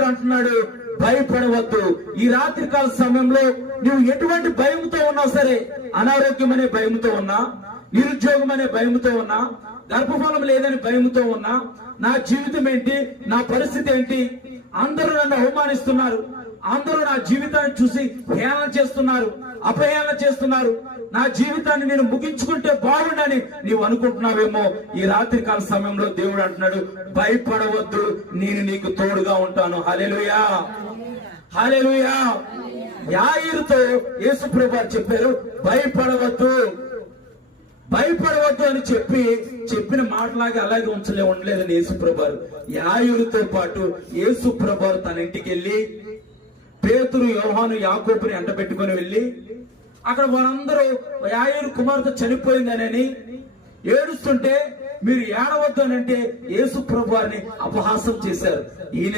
దేవుడు అంటున్నాడు, భయపడవద్దు. ఈ రాత్రికాల సమయంలో నువ్వు ఎటువంటి భయంతో ఉన్నా సరే, అనారోగ్యం అనే భయంతో ఉన్నా, నిరుద్యోగం అనే భయంతో ఉన్నా, గర్భఫలం లేదని భయంతో ఉన్నా, నా జీవితం ఏంటి, నా పరిస్థితి ఏంటి, అందరూ నన్ను అవమానిస్తున్నారు, అందరూ నా జీవితాన్ని చూసి హేళన చేస్తున్నారు, అపహేళన చేస్తున్నారు, నా జీవితాన్ని నేను ముగించుకుంటే బాగుండని నీవు అనుకుంటున్నావేమో, ఈ రాత్రికాల సమయంలో దేవుడు అంటున్నాడు, భయపడవద్దు, నేను నీకు తోడుగా ఉంటాను. హల్లెలూయా, హల్లెలూయా. యాయీరుతో యేసు ప్రభువు చెప్పారు, భయపడవద్దు, భయపడవద్దు అని చెప్పిన మాటలాగా అలాగే ఉండలేదని యేసు ప్రభువు. యాయీరుతో పాటు యేసు ప్రభువు తన ఇంటికి వెళ్ళి పేతురు, యోహాను, యాకోబుని ఎంట పెట్టుకుని వెళ్ళి అక్కడ వారందరూ యాయీరు కుమార్తె చనిపోయిందనని ఏడుస్తుంటే మీరు ఏడవద్దు అని అంటే యేసు ప్రభువుని అపహాసం చేశారు. ఈయన